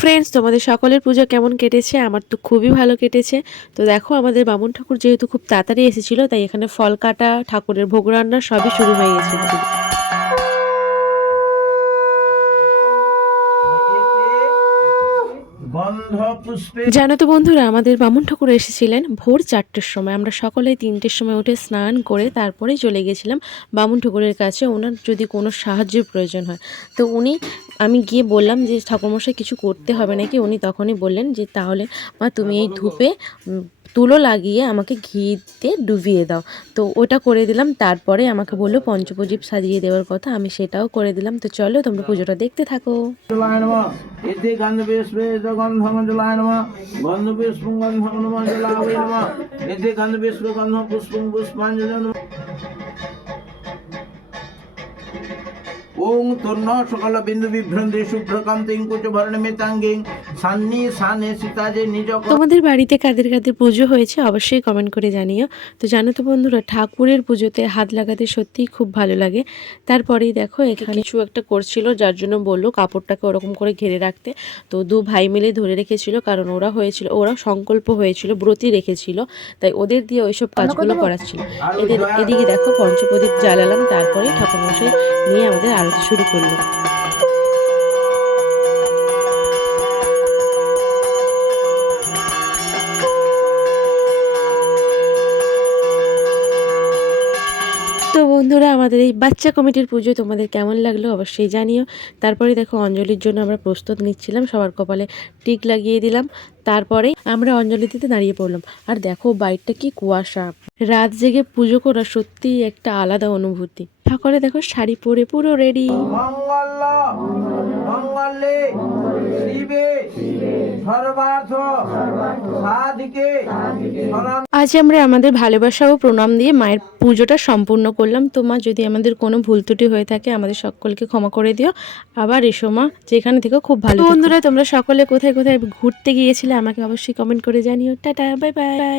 Friends, তোমাদের সকলের পুজো কেমন কেটেছে? আমার তো খুবই ভালো কেটেছে। তো দেখো, আমাদের বামুন ঠাকুর যেহেতু খুব তাড়াতাড়ি এসেছিল, তাই এখানে ফল কাটা, ঠাকুরের ভোগ রান্না সবই শুরু হয়ে গেছিল। জানো তো বন্ধুরা, আমাদের বামুন ঠাকুর এসেছিলেন ভোর 4টের সময়। আমরা সকলেই 3টের সময় উঠে স্নান করে তারপরেই চলে গেছিলাম বামুন ঠাকুরের কাছে, ওনার যদি কোনো সাহায্যের প্রয়োজন হয়। তো আমি গিয়ে বললাম যে ঠাকুরমশাই কিছু করতে হবে নাকি। উনি তখনই বললেন যে তাহলে মা তুমি এই ধূপে তুলো লাগিয়ে আমাকে ঘিতে ডুবিয়ে দাও। তো ওটা করে দিলাম। তারপরে আমাকে বললো পঞ্চপ্রদীপ সাজিয়ে দেওয়ার কথা, আমি সেটাও করে দিলাম। তো চলো তোমরা পুজোটা দেখতে থাকো। ওং তন্ন সকল বিন্দু বিভ্রান্তি শুভ্রকান্তিং কুচভরণমিতাঙ্গিং সান্নি সানে সীতাজে নিজ। তোমাদের বাড়িতে কাদের কাদের পুজো হয়েছে অবশ্যই কমেন্ট করে জানিও। তো জানো তো বন্ধুরা, ঠাকুরের পুজোতে হাত লাগাতে সত্যিই খুব ভালো লাগে। তারপরেই দেখো এখানে কিছু একটা করছিল, যার জন্য বললো কাপড়টাকে ওরকম করে ঘিরে রাখতে। তো দু ভাই মিলে ধরে রেখেছিল, কারণ ওরা সংকল্প হয়েছিল, ব্রতী রেখেছিল, তাই ওদের দিয়ে ওইসব কাজগুলো করাচ্ছিল। এদিকে দেখো পঞ্চপ্রদীপ জ্বালালাম, তারপরে ঠাকুরমশাই নিয়ে আমাদের আরতি শুরু করলো। তো বন্ধুরা, আমাদের এই বাচ্চা কমিটির পুজো তোমাদের কেমন লাগলো অবশ্যই জানিও। তারপরে দেখো অঞ্জলির জন্য আমরা প্রস্তুত নিচ্ছিলাম, সবার কপালে টিক লাগিয়ে দিলাম। তারপরে আমরা অঞ্জলি দিতে দাঁড়িয়ে পড়লাম। আর দেখো বাইরটা কি কুয়াশা, রাত জেগে পুজো করা সত্যিই একটা আলাদা অনুভূতি। ঠাকুরে দেখো শাড়ি পরে পুরো রেডি। আজ আমরা আমাদের ভালোবাসা ও প্রণাম দিয়ে মায়ের পুজোটা সম্পূর্ণ করলাম। তো মা, যদি আমাদের কোনো ভুল ত্রুটি হয়ে থাকে আমাদের সকলকে ক্ষমা করে দিও। আবার এসো মা, যেখানে থেকে খুব ভালো। বন্ধুরা, তোমরা সকলে কোথায় কোথায় ঘুরতে গিয়েছিলে আমাকে অবশ্যই কমেন্ট করে জানিও। Tata, bye bye.